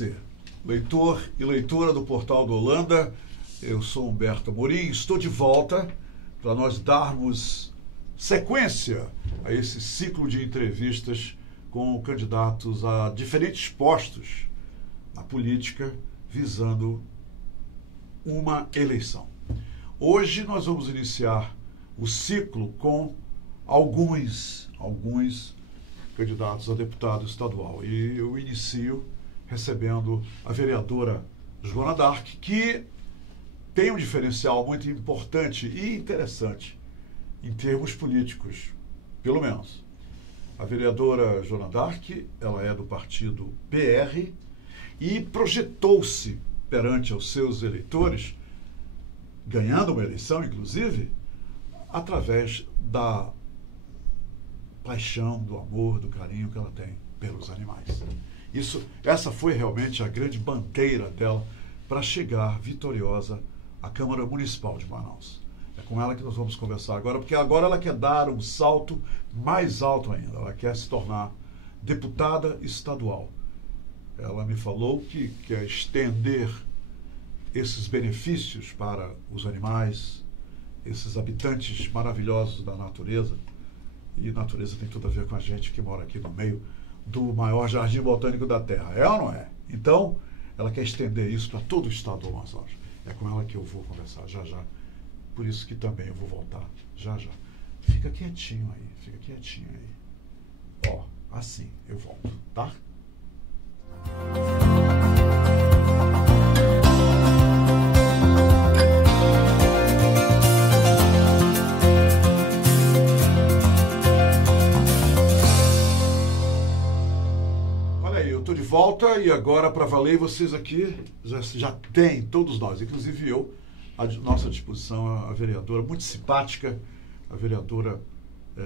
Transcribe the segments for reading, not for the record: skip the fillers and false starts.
você, leitor e leitora do Portal do Holanda. Eu sou Humberto Amorim, estou de volta para nós darmos sequência a esse ciclo de entrevistas com candidatos a diferentes postos na política, visando uma eleição. Hoje nós vamos iniciar o ciclo com alguns candidatos a deputado estadual. E eu inicio recebendo a vereadora Joana Dark, que tem um diferencial muito importante e interessante em termos políticos, pelo menos. A vereadora Joana Dark, ela é do partido PR e projetou-se perante os seus eleitores, ganhando uma eleição, inclusive, através da paixão, do amor, do carinho que ela tem pelos animais. Essa foi realmente a grande bandeira dela para chegar vitoriosa à Câmara Municipal de Manaus. É com ela que nós vamos conversar agora, porque agora ela quer dar um salto mais alto ainda. Ela quer se tornar deputada estadual. Ela me falou que quer estender esses benefícios para os animais, esses habitantes maravilhosos da natureza. E natureza tem tudo a ver com a gente que mora aqui no meio do maior jardim botânico da Terra. É ou não é? Então, ela quer estender isso para todo o estado do Amazonas. É com ela que eu vou conversar já já. Por isso que também eu vou voltar já já. Fica quietinho aí. Ó, assim eu volto, tá? De volta, e agora, para valer, vocês aqui já têm, todos nós, inclusive eu, à nossa disposição, a vereadora muito simpática, a vereadora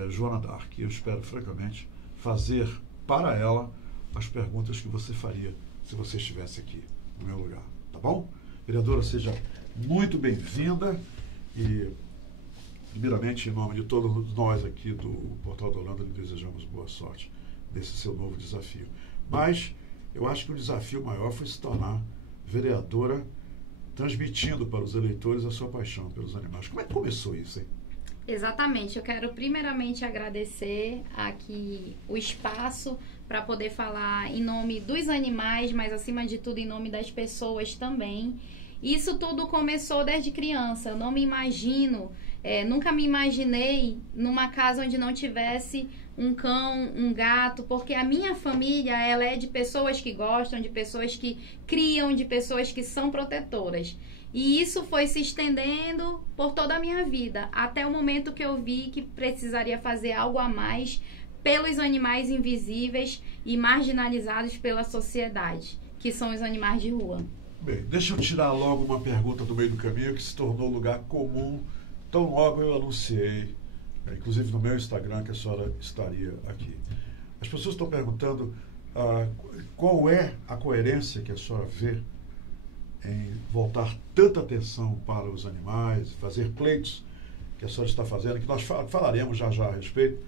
Joana Dark. Eu espero, francamente, fazer para ela as perguntas que você faria se você estivesse aqui no meu lugar, tá bom? Vereadora, seja muito bem-vinda e, primeiramente, em nome de todos nós aqui do Portal do Holanda, lhe desejamos boa sorte nesse seu novo desafio. Mas eu acho que o desafio maior foi se tornar vereadora, transmitindo para os eleitores a sua paixão pelos animais. Como é que começou isso, hein? Exatamente. Eu quero primeiramente agradecer aqui o espaço para poder falar em nome dos animais, mas acima de tudo em nome das pessoas também. Isso tudo começou desde criança. Eu não me imagino, nunca me imaginei numa casa onde não tivesse um cão, um gato, porque a minha família, ela é de pessoas que gostam, de pessoas que criam, de pessoas que são protetoras. E isso foi se estendendo por toda a minha vida, até o momento que eu vi que precisaria fazer algo a mais pelos animais invisíveis e marginalizados pela sociedade, que são os animais de rua. Bem, deixa eu tirar logo uma pergunta do meio do caminho que se tornou lugar comum, tão logo eu anunciei, inclusive no meu Instagram, que a senhora estaria aqui. As pessoas estão perguntando qual é a coerência que a senhora vê em voltar tanta atenção para os animais, fazer pleitos que a senhora está fazendo, que nós falaremos já já a respeito,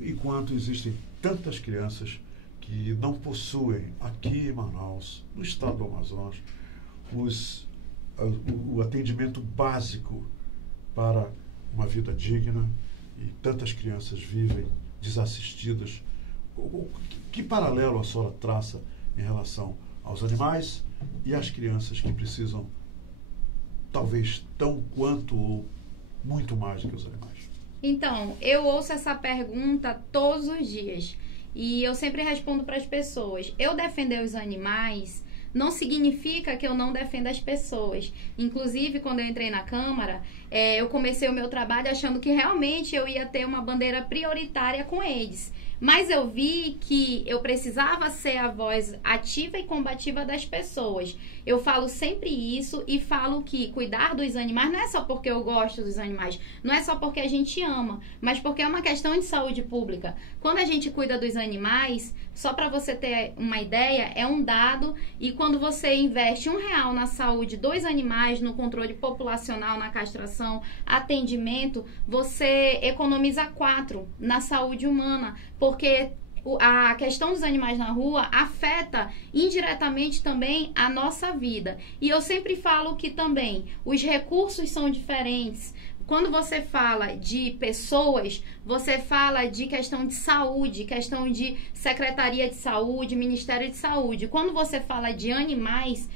enquanto existem tantas crianças que não possuem aqui em Manaus, no estado do Amazonas, o atendimento básico para uma vida digna, e tantas crianças vivem desassistidas. Que paralelo a senhora traça em relação aos animais e às crianças que precisam, talvez tão quanto ou muito mais do que os animais? Então, eu ouço essa pergunta todos os dias e eu sempre respondo para as pessoas. Eu defender os animais não significa que eu não defenda as pessoas. Inclusive, quando eu entrei na Câmara, eu comecei o meu trabalho achando que realmente eu ia ter uma bandeira prioritária com eles. Mas eu vi que eu precisava ser a voz ativa e combativa das pessoas. Eu falo sempre isso e falo que cuidar dos animais não é só porque eu gosto dos animais, não é só porque a gente ama, mas porque é uma questão de saúde pública. Quando a gente cuida dos animais, só para você ter uma ideia, é um dado, e quando você investe R$1 na saúde dos animais, no controle populacional, na castração, atendimento, você economiza 4 na saúde humana, porque a questão dos animais na rua afeta indiretamente também a nossa vida. E eu sempre falo que também os recursos são diferentes. Quando você fala de pessoas, você fala de questão de saúde, questão de Secretaria de Saúde, Ministério de Saúde. Quando você fala de animais,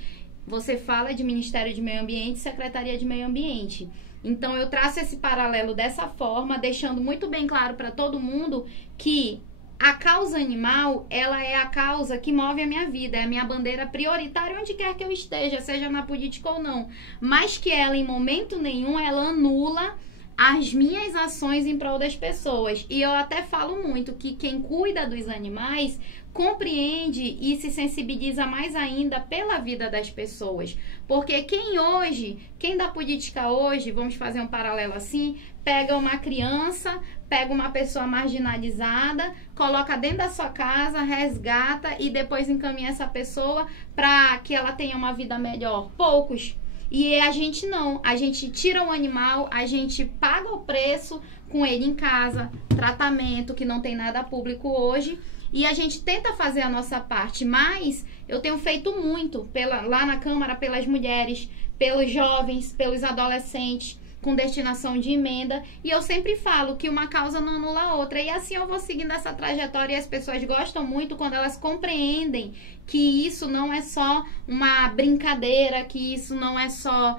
você fala de Ministério de Meio Ambiente, Secretaria de Meio Ambiente. Então, eu traço esse paralelo dessa forma, deixando muito bem claro para todo mundo que a causa animal, ela é a causa que move a minha vida, é a minha bandeira prioritária onde quer que eu esteja, seja na política ou não. Mas que ela, em momento nenhum, ela anula as minhas ações em prol das pessoas. E eu até falo muito que quem cuida dos animais compreende e se sensibiliza mais ainda pela vida das pessoas. Porque quem da política hoje, vamos fazer um paralelo assim, pega uma criança, pega uma pessoa marginalizada, coloca dentro da sua casa, resgata e depois encaminha essa pessoa para que ela tenha uma vida melhor. Poucos. E a gente não, a gente tira o animal, a gente paga o preço com ele em casa, tratamento, que não tem nada público hoje, e a gente tenta fazer a nossa parte, mas eu tenho feito muito lá na Câmara pelas mulheres, pelos jovens, pelos adolescentes, com destinação de emenda, e eu sempre falo que uma causa não anula a outra, e assim eu vou seguindo essa trajetória, e as pessoas gostam muito quando elas compreendem que isso não é só uma brincadeira, que isso não é só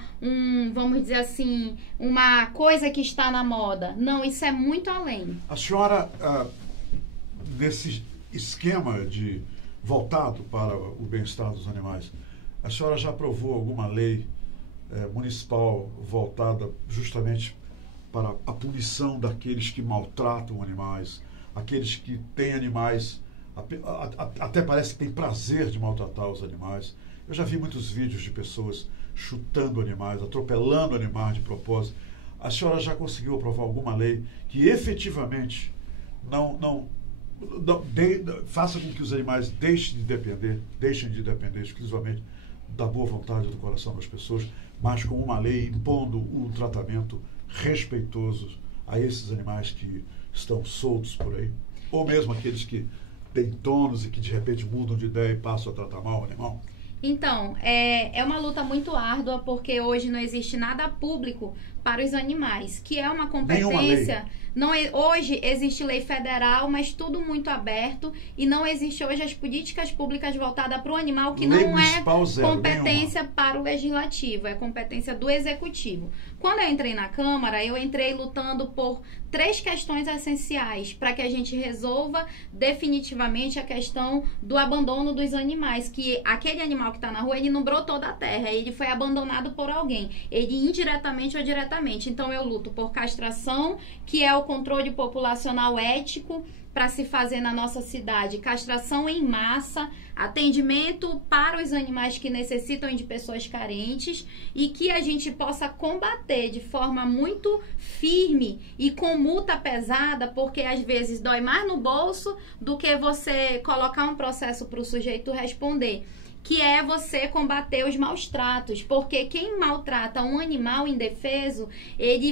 vamos dizer assim, uma coisa que está na moda. Não, isso é muito além. A senhora, nesse esquema voltado para o bem-estar dos animais, a senhora já aprovou alguma lei municipal voltada justamente para a punição daqueles que maltratam animais, aqueles que têm animais, até parece que tem prazer de maltratar os animais. Eu já vi muitos vídeos de pessoas chutando animais, atropelando animais de propósito. A senhora já conseguiu aprovar alguma lei que efetivamente faça com que os animais deixem de depender exclusivamente da boa vontade do coração das pessoas, mas com uma lei impondo um tratamento respeitoso a esses animais que estão soltos por aí, ou mesmo aqueles que têm donos e que de repente mudam de ideia e passam a tratar mal o animal? Então, é uma luta muito árdua, porque hoje não existe nada público para os animais, que é uma competência. Hoje existe lei federal, mas tudo muito aberto, e não existe hoje as políticas públicas voltadas para o animal, que não é competência para o legislativo, é competência do executivo. Quando eu entrei na Câmara, eu entrei lutando por 3 questões essenciais para que a gente resolva definitivamente a questão do abandono dos animais, que aquele animal que está na rua, ele não brotou da terra, ele foi abandonado por alguém, ele indiretamente ou diretamente. Então eu luto por castração, que é o controle populacional ético para se fazer na nossa cidade, castração em massa, atendimento para os animais que necessitam de pessoas carentes, e que a gente possa combater de forma muito firme e com multa pesada, porque às vezes dói mais no bolso do que você colocar um processo para o sujeito responder, que é você combater os maus tratos, porque quem maltrata um animal indefeso,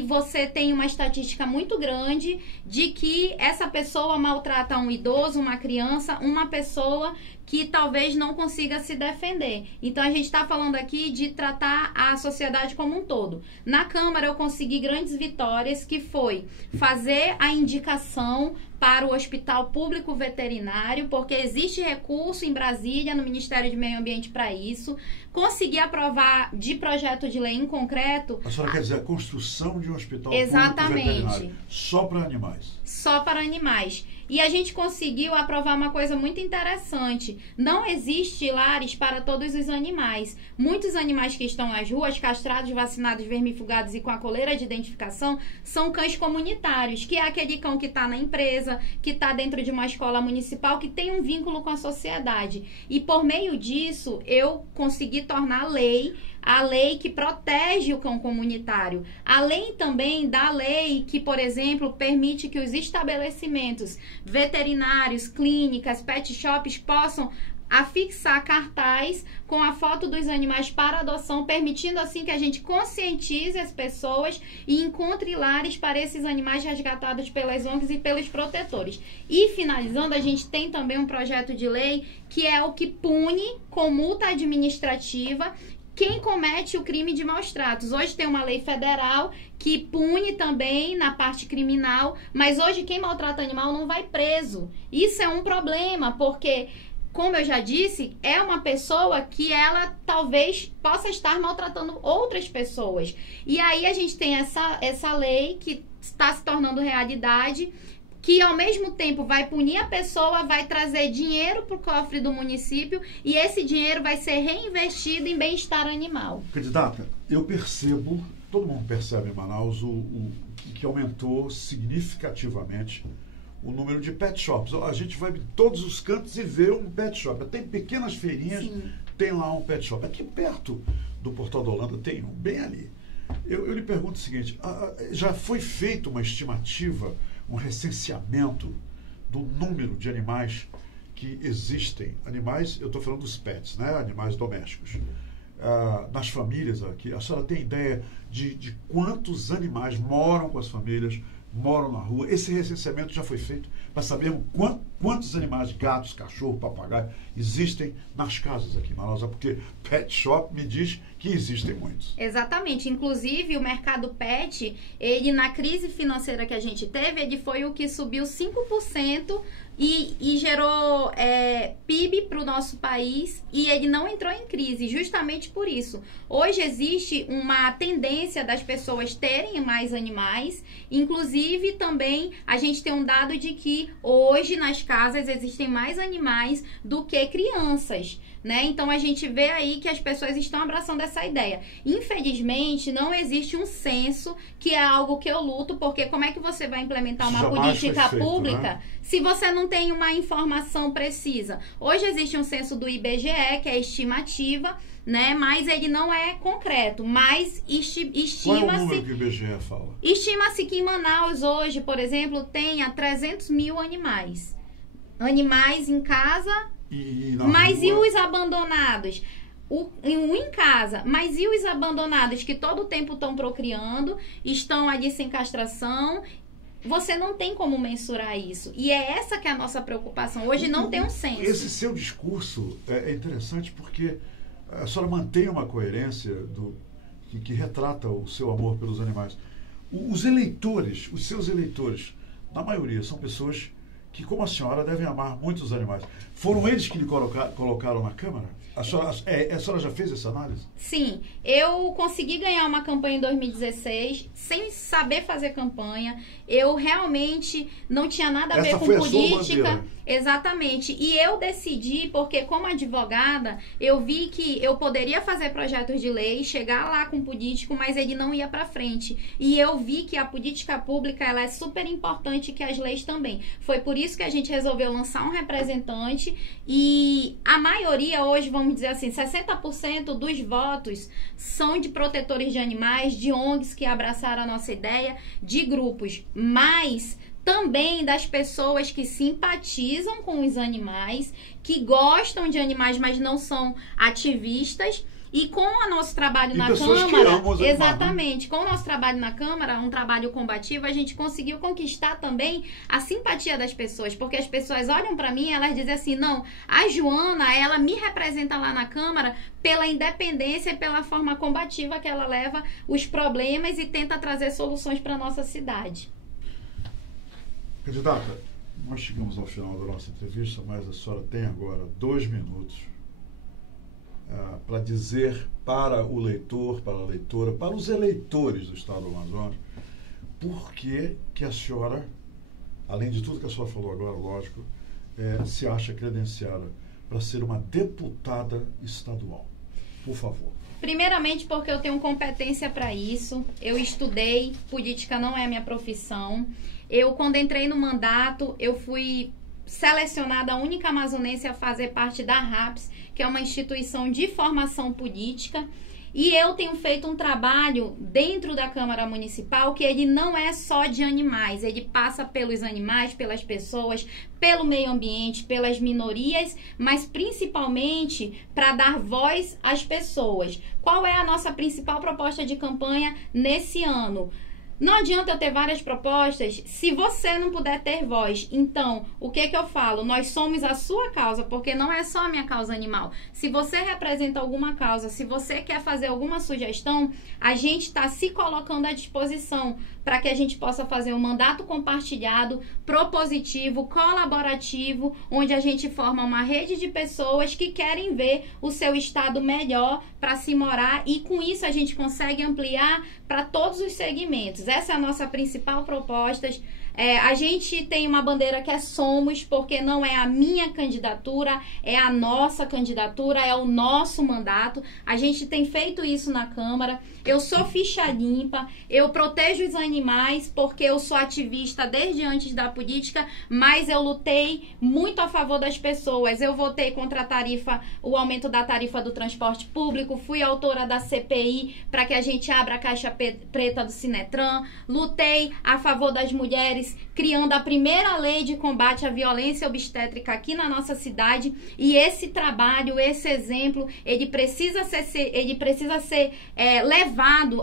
você tem uma estatística muito grande de que essa pessoa maltrata um idoso, uma criança, uma pessoa que talvez não consiga se defender. Então, a gente está falando aqui de tratar a sociedade como um todo. Na Câmara, eu consegui grandes vitórias, que foi fazer a indicação para o Hospital Público Veterinário, porque existe recurso em Brasília, no Ministério de Meio Ambiente, para isso. Consegui aprovar de projeto de lei em concreto. A senhora quer dizer a construção de um hospital Exatamente. Público veterinário só para animais? Só para animais. E a gente conseguiu aprovar uma coisa muito interessante. Não existe lares para todos os animais. Muitos animais que estão nas ruas, castrados, vacinados, vermifugados e com a coleira de identificação, são cães comunitários, que é aquele cão que está na empresa, que está dentro de uma escola municipal, que tem um vínculo com a sociedade. E por meio disso, eu consegui tornar a lei que protege o cão comunitário. Além também da lei que, por exemplo, permite que os estabelecimentos veterinários, clínicas, pet shops possam a fixar cartaz com a foto dos animais para adoção, permitindo assim que a gente conscientize as pessoas e encontre lares para esses animais resgatados pelas ONGs e pelos protetores. E finalizando, a gente tem também um projeto de lei que é o que pune com multa administrativa quem comete o crime de maus tratos. Hoje tem uma lei federal que pune também na parte criminal, mas hoje quem maltrata animal não vai preso. Isso é um problema, porque, como eu já disse, é uma pessoa que ela talvez possa estar maltratando outras pessoas. E aí a gente tem essa lei que está se tornando realidade, que ao mesmo tempo vai punir a pessoa, vai trazer dinheiro para o cofre do município e esse dinheiro vai ser reinvestido em bem-estar animal. Candidata, eu percebo, todo mundo percebe em Manaus, que aumentou significativamente o número de pet shops. A gente vai em todos os cantos e vê um pet shop. Tem pequenas feirinhas, sim, tem lá um pet shop. Aqui perto do Portal da Holanda tem um, bem ali. Eu lhe pergunto o seguinte, já foi feita uma estimativa, um recenseamento do número de animais que existem? Animais, eu estou falando dos pets, né? Animais domésticos. Nas famílias aqui, a senhora tem ideia de quantos animais moram com as famílias, moram na rua? Esse recenseamento já foi feito para sabermos quantos animais, gatos, cachorro, papagaio, existem nas casas aqui em Manaus, porque pet shop me diz que existem muitos. Exatamente. Inclusive, o mercado pet, ele na crise financeira que a gente teve, ele foi o que subiu 5% e gerou PIB para o nosso país, e ele não entrou em crise, justamente por isso. Hoje existe uma tendência das pessoas terem mais animais, inclusive também a gente tem um dado de que hoje nas casas existem mais animais do que crianças, né? Então a gente vê aí que as pessoas estão abraçando essa ideia. Infelizmente não existe um censo, que é algo que eu luto, porque como é que você vai implementar uma política pública, né, se você não tem uma informação precisa? Hoje existe um censo do IBGE, que é estimativa, né? Mas ele não é concreto, mas estima-se... Qual é o número que o IBGE fala? Estima-se que em Manaus hoje, por exemplo, tenha 300 mil animais. Animais em casa, mas rua? E os abandonados? Em casa, mas e os abandonados que todo o tempo estão procriando, estão ali sem castração? Você não tem como mensurar isso. E é essa que é a nossa preocupação. Hoje não tem um censo. Esse seu discurso é interessante porque a senhora mantém uma coerência que retrata o seu amor pelos animais. Os eleitores, os seus eleitores, na maioria, são pessoas que, como a senhora, devem amar muito os animais. Foram eles que lhe colocaram na Câmara? A senhora já fez essa análise? Sim, eu consegui ganhar uma campanha em 2016 sem saber fazer campanha. Eu realmente não tinha nada a ver com política. Exatamente. E eu decidi, porque como advogada, eu vi que eu poderia fazer projetos de lei, chegar lá com político, mas ele não ia para frente. E eu vi que a política pública ela é super importante, que as leis também. Foi por isso que a gente resolveu lançar um representante e a maioria hoje, vamos dizer assim, 60% dos votos são de protetores de animais, de ONGs que abraçaram a nossa ideia, de grupos, mas também das pessoas que simpatizam com os animais, que gostam de animais, mas não são ativistas. E com o nosso trabalho na Câmara, exatamente, com o nosso trabalho na Câmara, um trabalho combativo, a gente conseguiu conquistar também a simpatia das pessoas, porque as pessoas olham para mim e elas dizem assim, não, a Joana, ela me representa lá na Câmara pela independência e pela forma combativa que ela leva os problemas e tenta trazer soluções para a nossa cidade. Candidata, nós chegamos ao final da nossa entrevista, mas a senhora tem agora 2 minutos para dizer para o leitor, para a leitora, para os eleitores do Estado do Amazonas, por que a senhora, além de tudo que a senhora falou agora, lógico, se acha credenciada para ser uma deputada estadual. Por favor. Primeiramente porque eu tenho competência para isso, eu estudei, política não é a minha profissão. Eu, quando entrei no mandato, eu fui selecionada a única amazonense a fazer parte da RAPS, que é uma instituição de formação política. E eu tenho feito um trabalho dentro da Câmara Municipal que ele não é só de animais, ele passa pelos animais, pelas pessoas, pelo meio ambiente, pelas minorias, mas principalmente para dar voz às pessoas. Qual é a nossa principal proposta de campanha nesse ano? Não adianta eu ter várias propostas se você não puder ter voz. Então, o que eu falo? Nós somos a sua causa, porque não é só a minha causa animal. Se você representa alguma causa, se você quer fazer alguma sugestão, a gente está se colocando à disposição para que a gente possa fazer um mandato compartilhado, propositivo, colaborativo, onde a gente forma uma rede de pessoas que querem ver o seu estado melhor para se morar, e com isso a gente consegue ampliar para todos os segmentos. Essa é a nossa principal proposta. A gente tem uma bandeira que é Somos, porque não é a minha candidatura, é a nossa candidatura, é o nosso mandato. A gente tem feito isso na Câmara. Eu sou ficha limpa, eu protejo os animais porque eu sou ativista desde antes da política, mas eu lutei muito a favor das pessoas. Eu votei contra a tarifa, o aumento da tarifa do transporte público, fui autora da CPI para que a gente abra a caixa preta do Sinetran, lutei a favor das mulheres, criando a primeira lei de combate à violência obstétrica aqui na nossa cidade. E esse trabalho, esse exemplo, ele precisa ser levado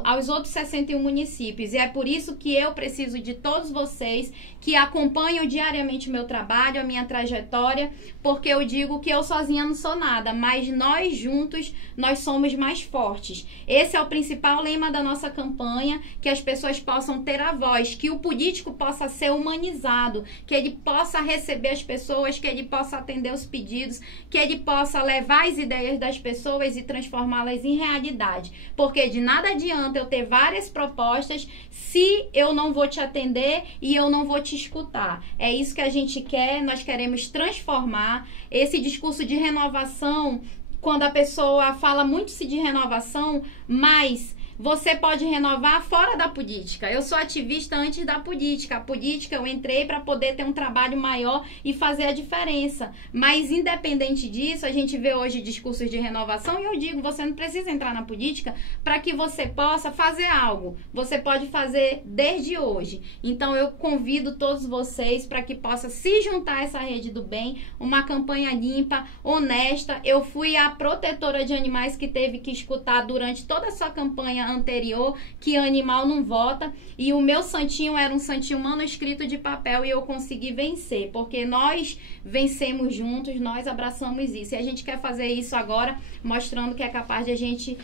aos outros 61 municípios. E é por isso que eu preciso de todos vocês que acompanham diariamente o meu trabalho, a minha trajetória, porque eu digo que eu sozinha não sou nada, mas nós juntos, nós somos mais fortes. Esse é o principal lema da nossa campanha, que as pessoas possam ter a voz, que o político possa ser humanizado, que ele possa receber as pessoas, que ele possa atender os pedidos, que ele possa levar as ideias das pessoas e transformá-las em realidade. Porque de nada adianta eu ter várias propostas se eu não vou te atender e eu não vou te escutar. É isso que a gente quer, nós queremos transformar esse discurso de renovação, quando a pessoa fala muito-se de renovação, mas você pode renovar fora da política. Eu sou ativista antes da política. A política eu entrei para poder ter um trabalho maior e fazer a diferença. Mas independente disso, a gente vê hoje discursos de renovação e eu digo, você não precisa entrar na política para que você possa fazer algo. Você pode fazer desde hoje. Então eu convido todos vocês para que possa se juntar a essa rede do bem, uma campanha limpa, honesta. Eu fui a protetora de animais que teve que escutar durante toda a sua campanha anterior que animal não vota, e o meu santinho era um santinho manuscrito de papel e eu consegui vencer, porque nós vencemos juntos, nós abraçamos isso, e a gente quer fazer isso agora, mostrando que é capaz de a gente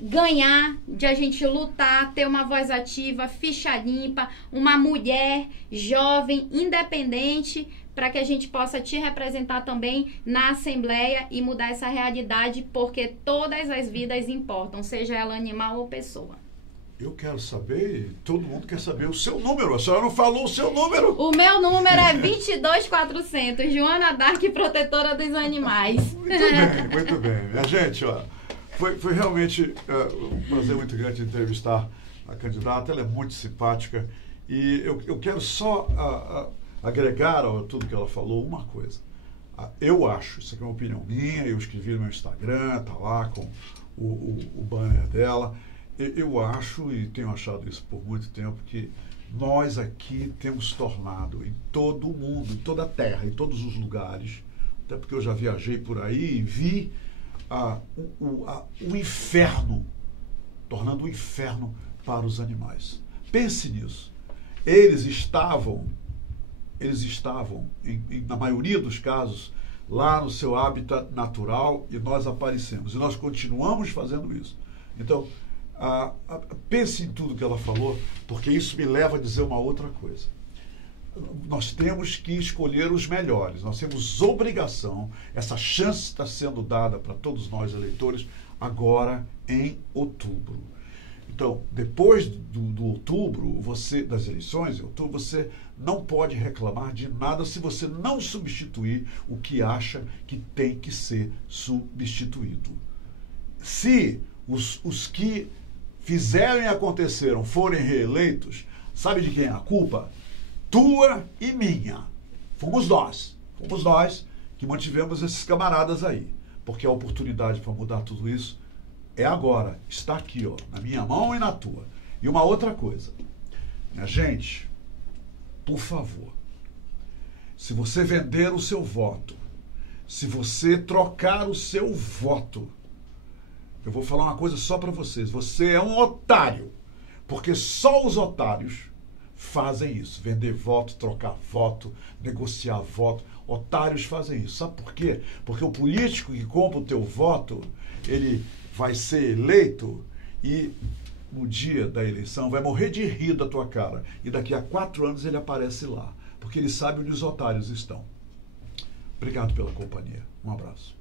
ganhar, de a gente lutar, ter uma voz ativa, ficha limpa, uma mulher jovem, independente, para que a gente possa te representar também na Assembleia e mudar essa realidade, porque todas as vidas importam, seja ela animal ou pessoa. Eu quero saber, todo mundo quer saber o seu número. A senhora não falou o seu número. O meu número é 22400, Joana Dark, protetora dos animais. Muito bem. Minha gente, ó, foi realmente um prazer muito grande entrevistar a candidata. Ela é muito simpática e eu quero só agregar a tudo que ela falou uma coisa. Eu acho, isso aqui é uma opinião minha, eu escrevi no meu Instagram, tá lá com o banner dela. Eu acho, e tenho achado isso por muito tempo, que nós aqui temos tornado em todo o mundo, em toda a terra, em todos os lugares, até porque eu já viajei por aí e vi o inferno, tornando um inferno para os animais. Pense nisso. Eles estavam, na maioria dos casos, lá no seu hábitat natural e nós aparecemos. E nós continuamos fazendo isso. Então, pense em tudo que ela falou, porque isso me leva a dizer uma outra coisa. Nós temos que escolher os melhores. Nós temos obrigação, essa chance está sendo dada para todos nós eleitores, agora em outubro. Então, depois do outubro, das eleições, em outubro, você não pode reclamar de nada se você não substituir o que acha que tem que ser substituído. Se os que fizeram e aconteceram forem reeleitos, sabe de quem é a culpa? Tua e minha. Fomos nós que mantivemos esses camaradas aí. Porque a oportunidade para mudar tudo isso é agora. Está aqui, ó, na minha mão e na tua. E uma outra coisa. Minha gente, por favor, se você vender o seu voto, se você trocar o seu voto, eu vou falar uma coisa só para vocês. Você é um otário, porque só os otários fazem isso. Vender voto, trocar voto, negociar voto. Otários fazem isso. Sabe por quê? Porque o político que compra o teu voto, ele vai ser eleito e no dia da eleição vai morrer de rir da tua cara. E daqui a 4 anos ele aparece lá. Porque ele sabe onde os otários estão. Obrigado pela companhia. Um abraço.